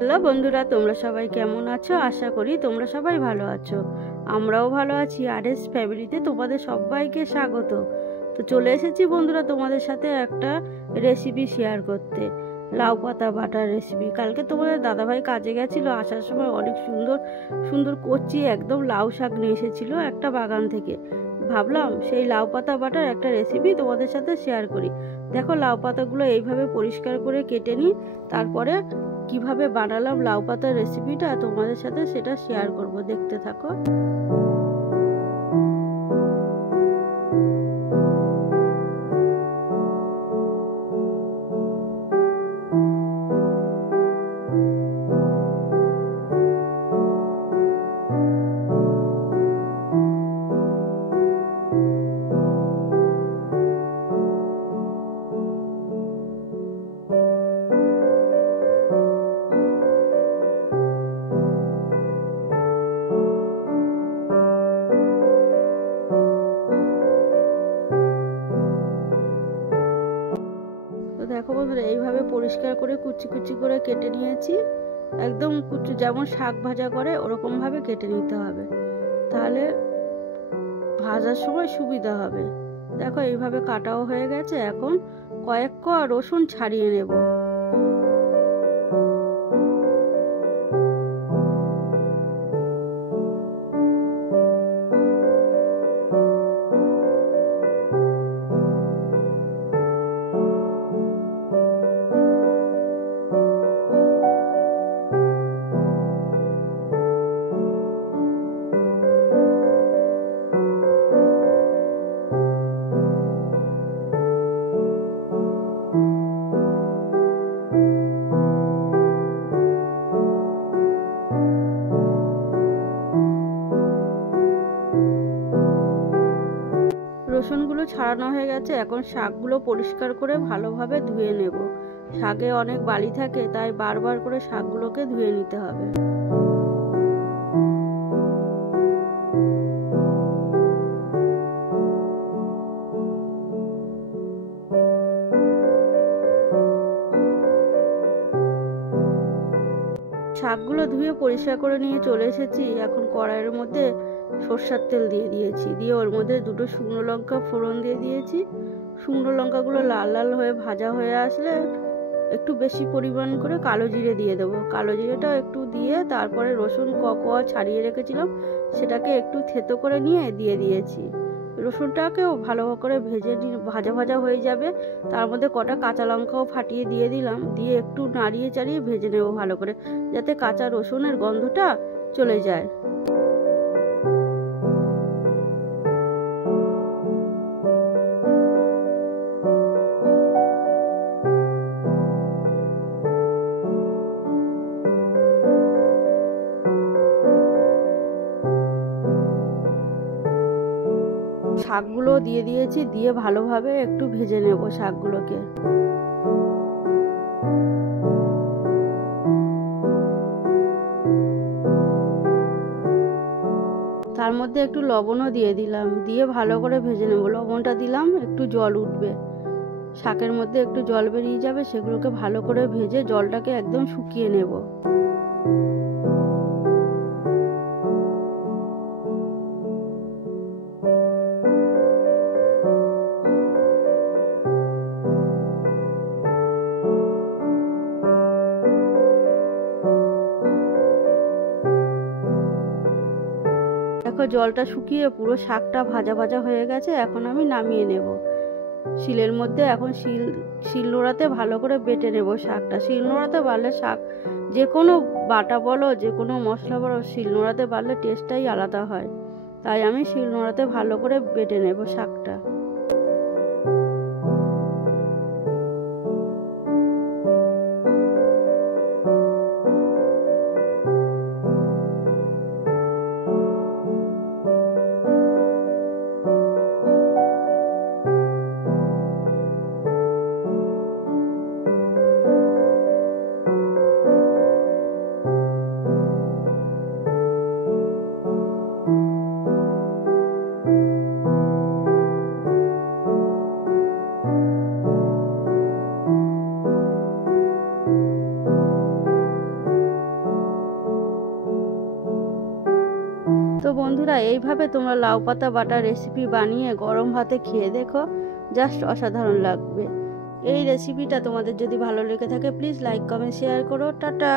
Hello বন্ধুরা, তোমরা সবাই কেমন আছো? আশা করি তোমরা সবাই ভালো আছো। আমরাও ভালো আছি। আরএস ফ্যামিলিতে তোমাদের সবাইকে স্বাগত। তো চলে এসেছি বন্ধুরা তোমাদের সাথে একটা রেসিপি শেয়ার করতে, লাউ পাতা বাটার রেসিপি। কালকে তোমাদের দাদাভাই কাজে গেছিলো, আসার সময় অনেক সুন্দর সুন্দর কচি একদম লাউ শাক নিয়ে এসেছিলো একটা বাগান থেকে। ভাবলাম সেই লাউ পাতা বাটার একটা রেসিপি তোমাদের সাথে শেয়ার করি। দেখো, লাউ পাতাগুলো এইভাবে পরিষ্কার করে কেটে নিই, তারপরে কিভাবে বানালাম লাউ পাতার রেসিপিটা তোমাদের সাথে সেটা শেয়ার করব। দেখতে থাকো। দেখো বন্ধুরা, এইভাবে পরিষ্কার করে কুচি কুচি করে কেটে নিয়েছি। একদম কুচি, যেমন শাক ভাজা করে ওরকম ভাবে কেটে নিতে হবে, তাহলে ভাজার সময় সুবিধা হবে। দেখো, এইভাবে কাটাও হয়ে গেছে। এখন কয়েক কোয়া রসুন ছাড়িয়ে নেব। রসুনগুলো ছাড়ানো হয়ে গেছে। এখন শাকগুলো পরিষ্কার করে ভালোভাবে ধুয়ে নেব। শাকে অনেক বালি থাকে, তাই বারবার করে শাকগুলোকে ধুয়ে নিতে হবে। শাকগুলো ধুয়ে পরিষ্কার করে নিয়ে চলে এসেছি। এখন কড়াইয়ের মধ্যে সর্ষের তেল দিয়ে দিয়েছি, দিয়ে ওর মধ্যে দুটো শুকনো লঙ্কা ফোড়ন দিয়ে দিয়েছি। শুকনো লঙ্কাগুলো লাল লাল হয়ে ভাজা হয়ে আসলে একটু বেশি পরিমাণ করে কালো জিরে দিয়ে দেবো। কালো জিরেটাও একটু দিয়ে তারপরে রসুন কোয়া ছাড়িয়ে রেখেছিলাম সেটাকে একটু থেতো করে নিয়ে দিয়ে দিয়েছি। রসুনটাকেও ভালো করে ভাজা ভাজা হয়ে যাবে। তার মধ্যে কটা কাঁচা লঙ্কাও ফাটিয়ে দিয়ে দিলাম, দিয়ে একটু নাড়িয়ে চাড়িয়ে ভেজে নেব ভালো করে, যাতে কাঁচা রসুনের গন্ধটা চলে যায়। শাকগুলো দিয়ে দিয়েছি, দিয়ে ভালোভাবে একটু ভেজে নেব শাকগুলোকে। তার মধ্যে একটু লবণও দিয়ে দিলাম, দিয়ে ভালো করে ভেজে নেব। লবণটা দিলাম, একটু জল উঠবে, শাকের মধ্যে একটু জল বেরিয়ে যাবে, সেগুলোকে ভালো করে ভেজে জলটাকে একদম শুকিয়ে নেব। দেখো, জলটা শুকিয়ে পুরো শাকটা ভাজা ভাজা হয়ে গেছে। এখন আমি নামিয়ে নেব শিলের মধ্যে। এখন শিল নোড়াতে ভালো করে বেটে নেব শাকটা। শিল নোড়াতে বাড়লে শাক, যে কোনো বাটা বলো যে কোনো মশলা বলো, শিল নোড়াতে বাড়লে টেস্টটাই আলাদা হয়। তাই আমি শিল নোড়াতে ভালো করে বেটে নেব শাকটা। তো বন্ধুরা, এইভাবে তোমরা লাউ পাতা বাটা রেসিপি বানিয়ে গরম ভাতে খেয়ে দেখো, জাস্ট অসাধারণ লাগবে। এই রেসিপিটা তোমাদের যদি ভালো লেগে থাকে প্লিজ লাইক কমেন্ট শেয়ার করো। টাটা।